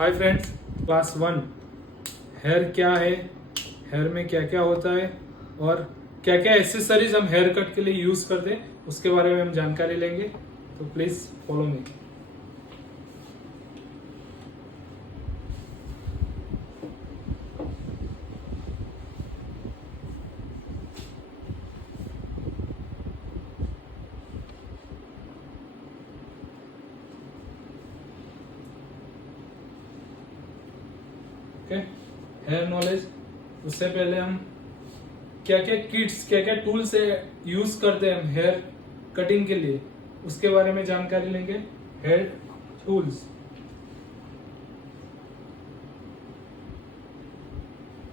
Hi friends, class 1 hair क्या है, hair में क्या क्या होता है और क्या क्या एक्सेसरीज हम हेयर कट के लिए यूज करते हैं उसके बारे में हम जानकारी लेंगे। तो please follow me. Hair knowledge. उससे पहले हम क्या क्या किट्स, क्या क्या टूल से यूज करते हैं हम हेयर कटिंग के लिए, उसके बारे में जानकारी लेंगे। हेयर टूल्स,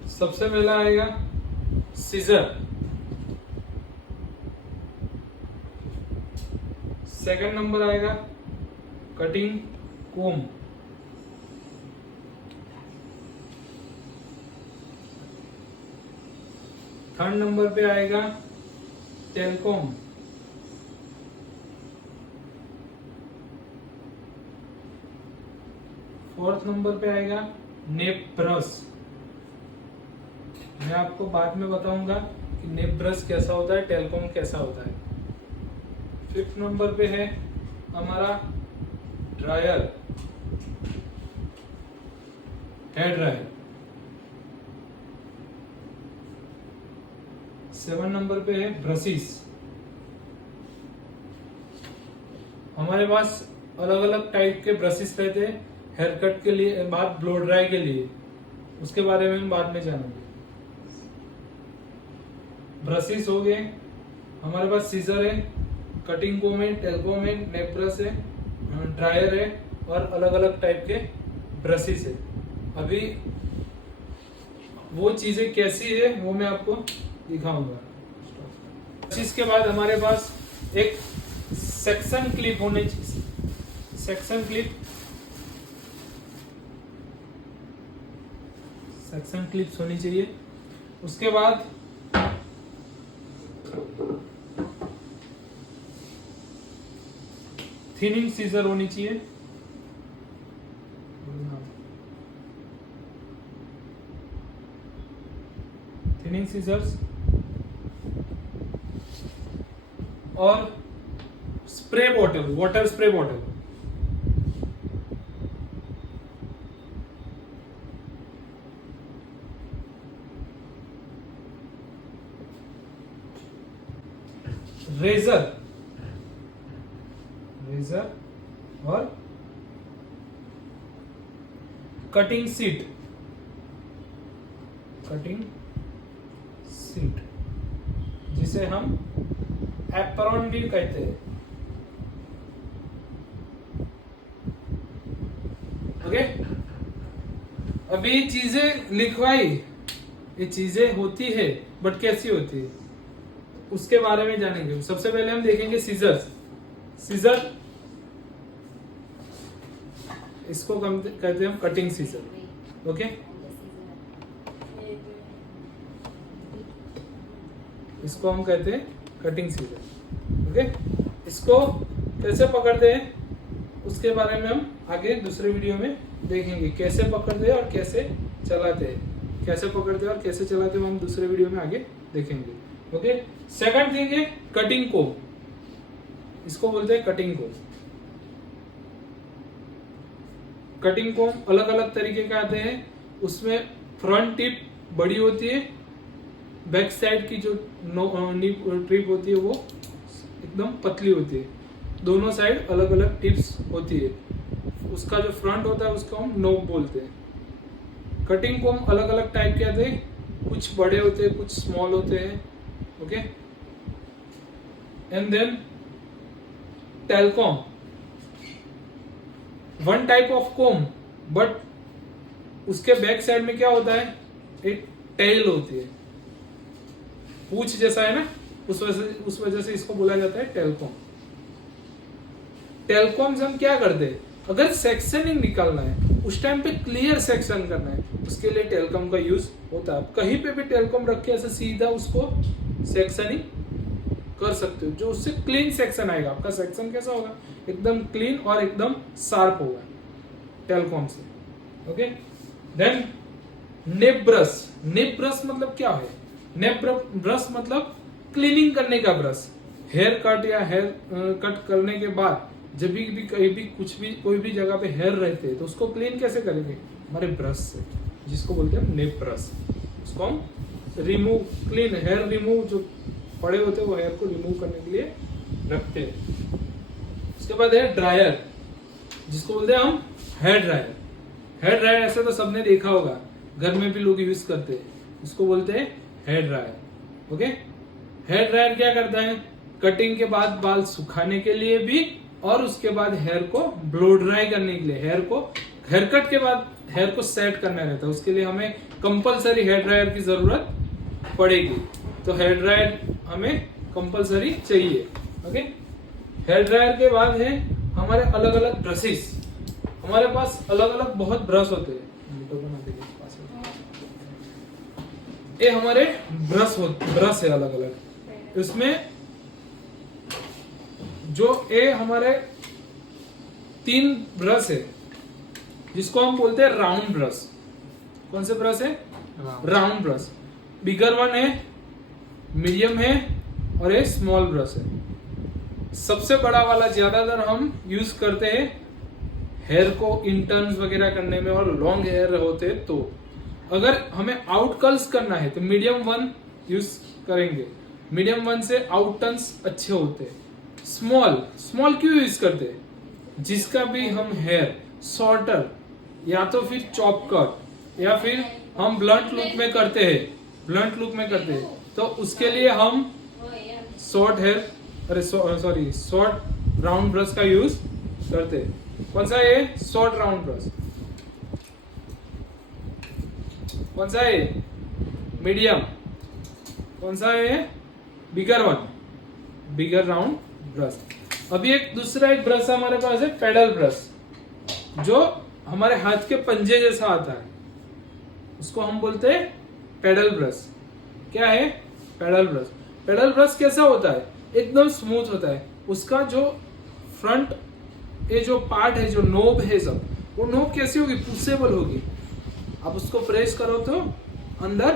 सबसे पहला आएगा सीजर, सेकंड नंबर आएगा कटिंग कोम, थर्ड नंबर पे आएगा टेलकॉम, फोर्थ नंबर पे आएगा नेप ब्रश। मैं आपको बाद में बताऊंगा कि नेप ब्रश कैसा होता है, टेलकॉम कैसा होता है। फिफ्थ नंबर पे है हमारा ड्रायर, हेयर ड्रायर। 7 नंबर पे है ब्रशिस। हमारे पास अलग अलग टाइप के ब्रशिस रहते हैं हेयर कट के लिए, बाद ब्लो ड्राई के लिए, उसके बारे में हम बाद में जानेंगे। ब्रशिस हो गए, हमारे पास सीजर है, कटिंग कोम है, टेलकॉम है, नेप ब्रश है, ड्रायर है और अलग अलग टाइप के ब्रशिस है। अभी वो चीजें कैसी है वो मैं आपको दिखाऊंगा। इसके बाद हमारे पास एक सेक्शन क्लिप होने चाहिए, सेक्शन क्लिप्स होनी चाहिए। उसके बाद थिनिंग सीजर होनी चाहिए, थिनिंग सीजर्स और spray bottle, water spray bottle. Razor और कटिंग सीट, जिसे हम एप्रॉन भी कहते हैं। ओके, अभी चीजें लिखवाई, ये चीजें होती है बट कैसी होती है उसके बारे में जानेंगे। सबसे पहले हम देखेंगे सीजर, इसको कहते हैं हम कटिंग सीजर। ओके, इसको हम कहते हैं कटिंग सीजर। ओके, इसको कैसे पकड़ते हैं उसके बारे में हम आगे दूसरे वीडियो में देखेंगे, कैसे पकड़ते हैं और कैसे चलाते हैं, कैसे पकड़ते हैं और कैसे चलाते हैं हम दूसरे वीडियो में आगे देखेंगे। ओके, सेकंड थिंग है कटिंग कोम, इसको बोलते हैं कटिंग कोम। कटिंग कोम अलग अलग तरीके के आते हैं, उसमें फ्रंट टिप बड़ी होती है, बैक साइड की जो टिप होती है वो एकदम पतली होती है, दोनों साइड अलग अलग टिप्स होती है। उसका जो फ्रंट होता है उसको हम नोक बोलते हैं। कटिंग कोम अलग अलग टाइप के आते हैं, कुछ बड़े होते हैं, कुछ स्मॉल होते हैं। Okay, and then tail comb, one type of comb, but उसके बैक साइड में क्या होता है, एक टेल होती है, पूंछ जैसा है ना, उस वजह से इसको बोला जाता है टेलकॉम। टेलकॉम से हम क्या करते हैं, अगर सेक्शनिंग निकालना है, उस टाइम पे क्लियर सेक्शन करना है, उसके लिए टेलकॉम का यूज होता है। आप कहीं पे भी टेलकॉम रख के ऐसे सीधा उसको सेक्शनिंग कर सकते हो, जो उससे क्लीन सेक्शन आएगा। आपका सेक्शन कैसा होगा, एकदम क्लीन और एकदम शार्प होगा टेलकॉम से। Okay. Then nape brush. Nape brush मतलब क्या है? नेप ब्रश मतलब क्लीनिंग करने का ब्रश। हेयर कट या हेयर कट करने के बाद जब भी कहीं भी कुछ भी कोई भी जगह पे हेयर रहते हैं तो उसको क्लीन कैसे करेंगे? हमारे ब्रश से, जिसको बोलते हैं नेप ब्रश। उसको हम रिमूव, क्लीन हेयर रिमूव जो पड़े होते हैं वो हेयर को रिमूव करने के लिए रखते हैं। उसके बाद है ड्रायर, जिसको बोलते हैं हम हेयर ड्रायर। हेयर ड्रायर ऐसे तो सबने देखा होगा, घर में भी लोग यूज करते हैं, उसको बोलते हैं hair dryer. Okay. Hair dryer क्या करता है? कटिंग के बाद बाल सुखाने के लिए भी और उसके बाद हेयर को ब्लो ड्राई करने के लिए, हेयर कट के बाद हेयर को सेट करना रहता है, उसके लिए हमें कंपलसरी हेयर ड्रायर की जरूरत पड़ेगी। तो हेयर ड्रायर हमें कंपलसरी चाहिए। ओके। हेयर ड्रायर के बाद है हमारे अलग अलग ब्रशेस। हमारे पास अलग अलग बहुत ब्रश होते हैं। ये हमारे ब्रश है अलग अलग। इसमें जो ये हमारे 3 ब्रश है, जिसको हम बोलते हैं राउंड ब्रश। कौन से ब्रश है? Round brush. बिगर वन है, मीडियम है और एक स्मॉल ब्रश है। सबसे बड़ा वाला ज्यादातर हम यूज करते हैं हेयर को इंटर्न्स वगैरह करने में और लॉन्ग हेयर होते तो। अगर हमें आउट कर्ल्स करना है तो मीडियम वन यूज करेंगे। मीडियम वन से आउट टर्न्स अच्छे होते हैं। स्मॉल क्यों यूज करते हैं? जिसका भी हम हेयर शॉर्टर या तो फिर चॉप कट या फिर हम ब्लंट लुक में करते हैं, तो उसके लिए हम शॉर्ट राउंड ब्रश का यूज करते हैं। कौन सा है? Short round brush. कौन सा है? मीडियम। कौन सा है? बिगर वन, बिगर राउंड ब्रश। अभी एक दूसरा ब्रश हमारे पास है पेडल ब्रश, जो हमारे हाथ के पंजे जैसा आता है, उसको हम बोलते हैं पेडल ब्रश। क्या है? Pedal brush. पेडल ब्रश कैसा होता है? एकदम स्मूथ होता है। उसका जो फ्रंट ये जो पार्ट है, जो नोब है सब, वो नोब कैसी होगी? पुशेबल होगी। आप उसको प्रेस करो तो अंदर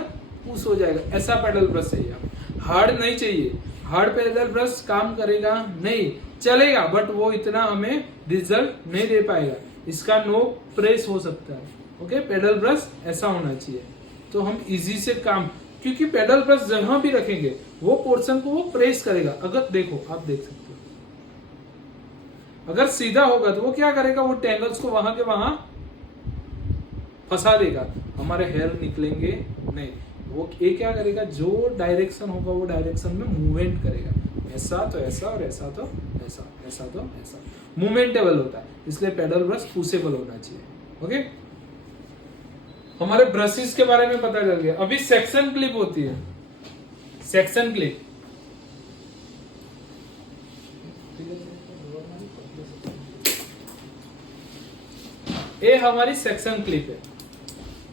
पुश हो जाएगा। ऐसा पेडल ब्रश चाहिए। हार्ड नहीं चाहिए। हार्ड पेडल ब्रश काम करेगा नहीं, चलेगा, बट वो इतना हमें रिजल्ट नहीं दे पाएगा। इसका नोब प्रेस हो सकता है। ओके। पेडल ब्रश ऐसा होना चाहिए तो हम इजी से काम, क्योंकि पेडल ब्रश जहां भी रखेंगे वो पोर्शन को वो प्रेस करेगा। अगर देखो, आप देख सकते हो, अगर सीधा होगा तो वो क्या करेगा? वो टेंगल्स को वहां के वहां फंसा देगा, हमारे हेयर निकलेंगे नहीं। वो ये क्या करेगा? जो डायरेक्शन होगा वो डायरेक्शन में मूवमेंट करेगा। ऐसा तो ऐसा और ऐसा तो ऐसा, ऐसा तो ऐसा, मूवमेंटेबल होता है। इसलिए पेडल ब्रश पुशेबल होना चाहिए। ओके। हमारे ब्रशेस के बारे में पता चल गया। अभी सेक्शन क्लिप होती है। सेक्शन क्लिप ये हमारी सेक्शन क्लिप है,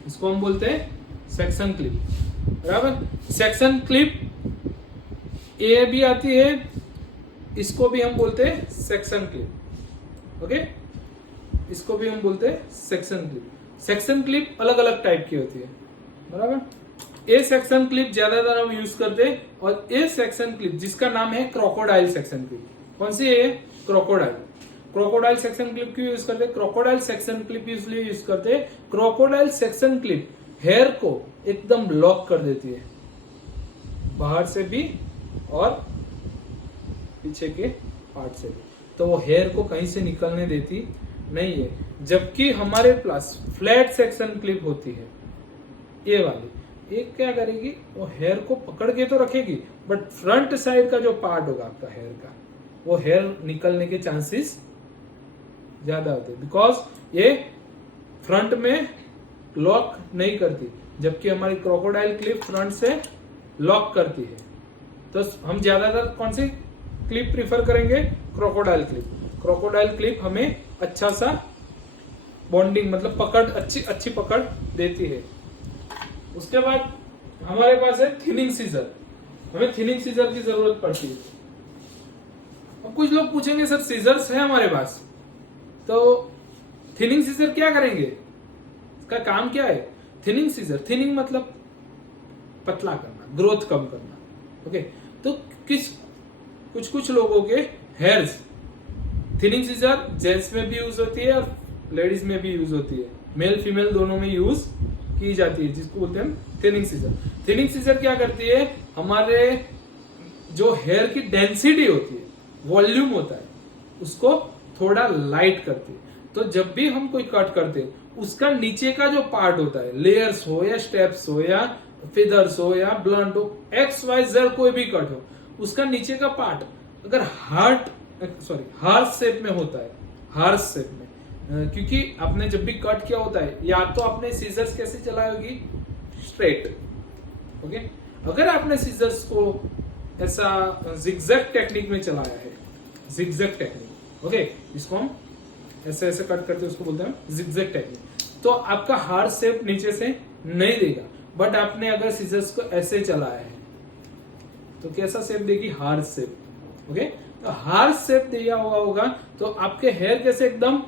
इसको हम बोलते हैं सेक्शन क्लिप। बराबर। सेक्शन क्लिप ये भी आती है, इसको भी हम बोलते हैं सेक्शन क्लिप। ओके। इसको भी हम बोलते हैं सेक्शन क्लिप। सेक्शन क्लिप अलग अलग टाइप की होती है। बराबर। ये सेक्शन क्लिप ज्यादातर हम यूज करते हैं, और ये सेक्शन क्लिप जिसका नाम है क्रोकोडाइल सेक्शन क्लिप। कौन सी है? क्रोकोडाइल। क्रोकोडाइल सेक्शन क्लिप क्यों यूज करते हैं? क्रोकोडाइल सेक्शन क्लिप इसलिए यूज करते हैं, क्रोकोडाइल सेक्शन क्लिप हेयर को एकदम लॉक कर देती है, बाहर से भी और पीछे के पार्ट से भी। तो वो हेयर को कहीं से निकलने देती नहीं है। जबकि हमारे पास फ्लैट सेक्शन क्लिप होती है, ये वाली, ये क्या करेगी? वो हेयर को पकड़ के तो रखेगी, बट फ्रंट साइड का जो पार्ट होगा आपका हेयर का, वो हेयर निकलने के चांसेस ज्यादा होते हैं, बिकॉज ये फ्रंट में लॉक नहीं करती, जबकि हमारी क्रोकोडाइल क्लिप फ्रंट से लॉक करती है। तो हम ज्यादातर कौन सी क्लिप प्रीफर करेंगे? Crocodile clip. क्रोकोडाइल क्लिप हमें अच्छा सा बॉन्डिंग, मतलब पकड़, अच्छी पकड़ देती है। उसके बाद हमारे पास है थिनिंग सीजर। हमें थिनिंग सीजर की जरूरत पड़ती है। अब कुछ लोग पूछेंगे सर सीजर्स है हमारे पास, तो थिनिंग सीजर क्या करेंगे? का काम क्या है? थिनिंग सीजर, थिनिंग मतलब पतला करना, ग्रोथ कम करना। ओके, तो कुछ लोगों के हेयर्स, थिनिंग सीजर जेंट्स में भी यूज होती है और लेडीज में भी यूज होती है, मेल फीमेल दोनों में यूज की जाती है, जिसको बोलते हैं थिनिंग सीजर। थिनिंग सीजर क्या करती है? हमारे जो हेयर की डेंसिटी होती है, वॉल्यूम होता है, उसको थोड़ा लाइट करती है। तो जब भी हम कोई कट करते हैं, उसका नीचे का जो पार्ट होता है, लेयर्स हो या स्टेप्स हो या फिदर्स हो या ब्लंट हो, XYZ कोई भी कट हो, उसका नीचे का पार्ट अगर हार्श शेप में होता है, हार्श शेप में, क्योंकि आपने जब भी कट किया होता है, या तो आपने सीजर्स कैसे चलाई होगी? स्ट्रेट। ओके, अगर आपने सीजर्स को ऐसा जिगजैग टेक्निक में चलाया है, जिगजैग टेक्निक, ओके, इसको हम ऐसे ऐसे कट करते हैं, उसको बोलते हैं जिगजैग टेक्निक, तो आपका हार्श शेप नीचे से नहीं देगा। बट आपने अगर सीजर्स को ऐसे चलाया है तो कैसा शेप देगी? Harsh shape. ओके, तो हार्श शेप दिया हुआ होगा तो आपके हेयर कैसे एकदम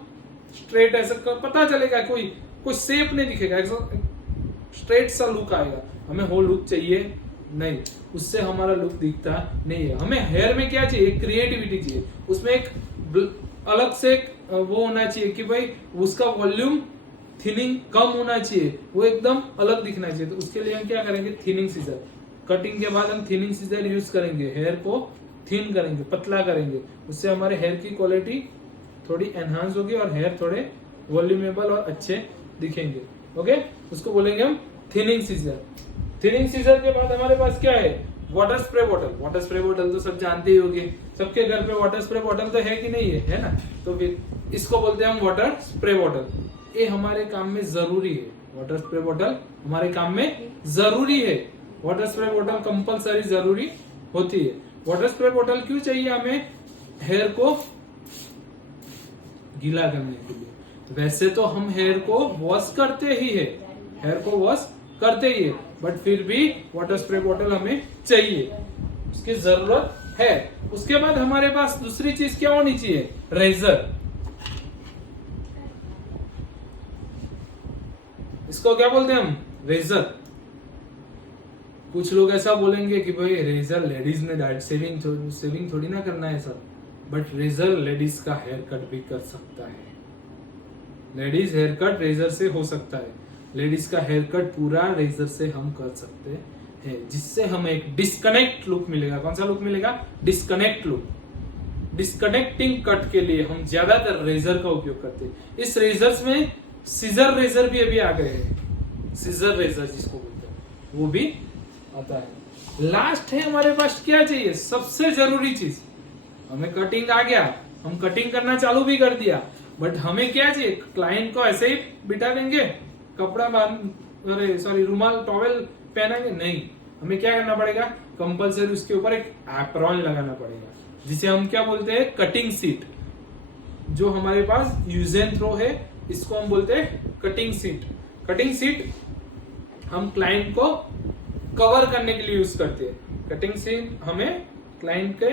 स्ट्रेट, ऐसा पता चलेगा, कोई शेप नहीं दिखेगा, स्ट्रेट सा लुक आएगा। हमें वो लुक चाहिए नहीं, उससे हमारा लुक दिखता नहीं है। हमें हेयर में क्या चाहिए? क्रिएटिविटी चाहिए, उसमें एक अलग से वो होना चाहिए कि भाई उसका वॉल्यूम, थिनिंग कम होना चाहिए, वो एकदम अलग दिखना चाहिए। तो उसके लिए हम क्या करेंगे? Thinning scissor. कटिंग के बाद हम थिनिंग सीजर यूज करेंगे, हेयर को थिन करेंगे, पतला करेंगे, उससे हमारे हेयर की क्वालिटी थोड़ी एनहांस होगी और हेयर थोड़े वॉल्यूमेबल और अच्छे दिखेंगे। ओके, उसको बोलेंगे हम थिनिंग सीजर। थिनिंग सीजर के बाद हमारे पास क्या है? Water spray bottle. Water spray bottle तो सब जानते ही होंगे, सबके घर पे वाटर स्प्रे बॉटल तो है कि नहीं है ना? तो फिर इसको बोलते हैं हम वाटर स्प्रे बॉटल। ये हमारे काम में जरूरी है, वाटर स्प्रे बॉटल हमारे काम में जरूरी है। वाटर स्प्रे बॉटल कंपलसरी जरूरी होती है। वाटर स्प्रे बॉटल क्यों चाहिए हमें? हेयर को गीला करने के लिए। वैसे तो हम हेयर को वॉश करते ही है, हेयर को वॉश करते ही है, बट फिर भी वाटर स्प्रे बॉटल हमें चाहिए, उसकी जरूरत है। उसके बाद हमारे पास दूसरी चीज क्या होनी चाहिए? रेजर। इसको क्या बोलते हैं हम? रेजर। कुछ लोग ऐसा बोलेंगे कि भाई रेजर लेडीज ने डाइट सेविंग थोड़ी ना करना है सर, बट रेजर लेडीज का हेयर कट भी कर सकता है। लेडीज हेयर कट रेजर से हो सकता है, लेडीज का हेयर कट पूरा रेजर से हम कर सकते हैं, जिससे हमें एक डिस्कनेक्ट लुक मिलेगा। कौन सा लुक मिलेगा? Disconnect look. डिस्कनेक्टिंग कट के लिए हम ज्यादातर रेजर का उपयोग करते हैं। इस रेजर्स में सीजर रेजर भी अभी आ गए हैं, सीजर रेजर जिसको बोलते हैं, वो भी आता है। लास्ट है हमारे पास क्या चाहिए? सबसे जरूरी चीज, हमें कटिंग आ गया, हम कटिंग करना चालू भी कर दिया, बट हमें क्या चाहिए? क्लाइंट को ऐसे ही बिठा देंगे, कपड़ा रुमाल टॉवेल पहनाएंगे? नहीं, हमें क्या करना पड़ेगा? कंपलसरी उसके ऊपर एक एप्रॉन लगाना पड़ेगा, जिसे हम क्या बोलते हैं? Cutting seat. जो हमारे पास यूज एंड थ्रो है, इसको हम बोलते हैं कटिंग सीट। कटिंग सीट हम क्लाइंट को कवर करने के लिए यूज करते हैं। कटिंग सीट हमें क्लाइंट के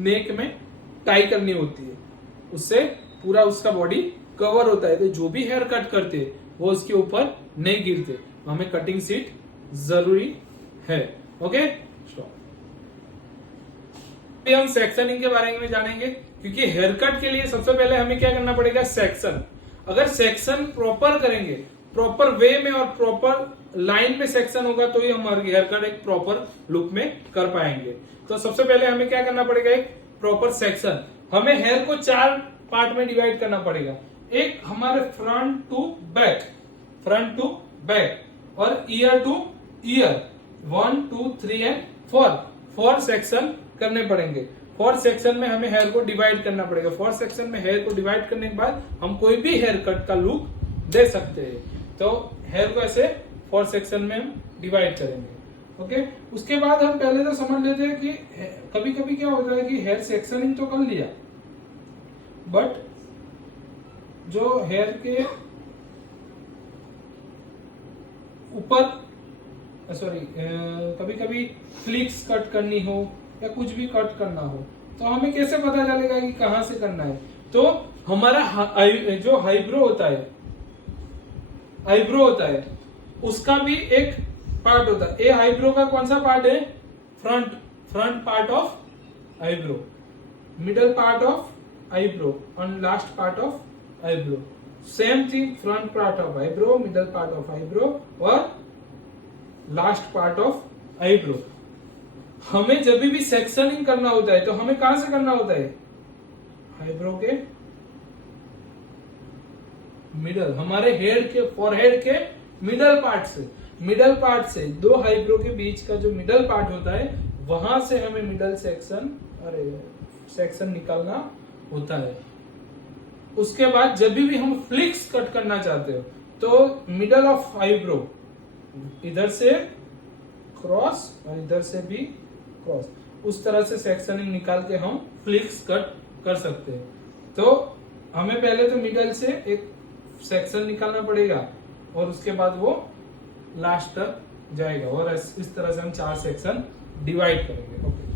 नेक में टाई करनी होती है, उससे पूरा उसका बॉडी कवर होता है, तो जो भी हेयर कट करते हैं वो उसके ऊपर नहीं गिरते। हमें कटिंग सीट जरूरी है। Okay, stop. अभी हम सेक्शनिंग के बारे में जानेंगे, क्योंकि हेयर कट के लिए सबसे पहले हमें क्या करना पड़ेगा? सेक्शन। अगर सेक्शन प्रॉपर करेंगे, प्रॉपर वे में और प्रॉपर लाइन में सेक्शन होगा, तो ही हमारे हेयर कट एक प्रॉपर लुक में कर पाएंगे। तो सबसे पहले हमें क्या करना पड़ेगा? एक प्रॉपर सेक्शन। हमें हेयर को 4 पार्ट में डिवाइड करना पड़ेगा। एक हमारे फ्रंट टू बैक और year two year, 1 2 3 and 4 section करने पड़ेंगे। 4 सेक्शन में हमें हेयर को डिवाइड करना पड़ेगा। 4 सेक्शन में हेयर को डिवाइड करने के बाद हम कोई भी हेयर कट का लुक दे सकते हैं। तो हेयर को ऐसे 4 सेक्शन में हम डिवाइड करेंगे। ओके, उसके बाद हम पहले तो समझ लेते हैं कि कभी कभी क्या होता है कि हेयर सेक्शनिंग तो कर लिया, बट जो हेयर के ऊपर कभी कभी फ्लिक्स कट करनी हो या कुछ भी कट करना हो, तो हमें कैसे पता चलेगा कि कहां से करना है? तो हमारा जो हाईब्रो होता है, आईब्रो होता है उसका भी एक पार्ट होता है। ए आईब्रो का कौन सा पार्ट है? Front part of eyebrow, middle part of eyebrow और last part of eyebrow. Same thing, front part of eyebrow, middle part of eyebrow और लास्ट पार्ट ऑफ आईब्रो। हमें जब भी सेक्शनिंग करना होता है तो हमें कहां से करना होता है? आईब्रो के मिडल, हमारे हेड के, फॉरहेड के मिडल पार्ट से दो आईब्रो के बीच का जो मिडल पार्ट होता है वहां से हमें मिडल सेक्शन निकालना होता है। उसके बाद जब भी हम फ्लिक्स कट करना चाहते हो तो मिडल ऑफ आईब्रो इधर से क्रॉस और इधर से भी क्रॉस, उस तरह से सेक्शनिंग निकाल के हम फ्लिक्स कट कर सकते हैं। तो हमें पहले तो मिडल से एक सेक्शन निकालना पड़ेगा और उसके बाद वो लास्ट तक जाएगा और इस तरह से हम 4 सेक्शन डिवाइड करेंगे। ओके।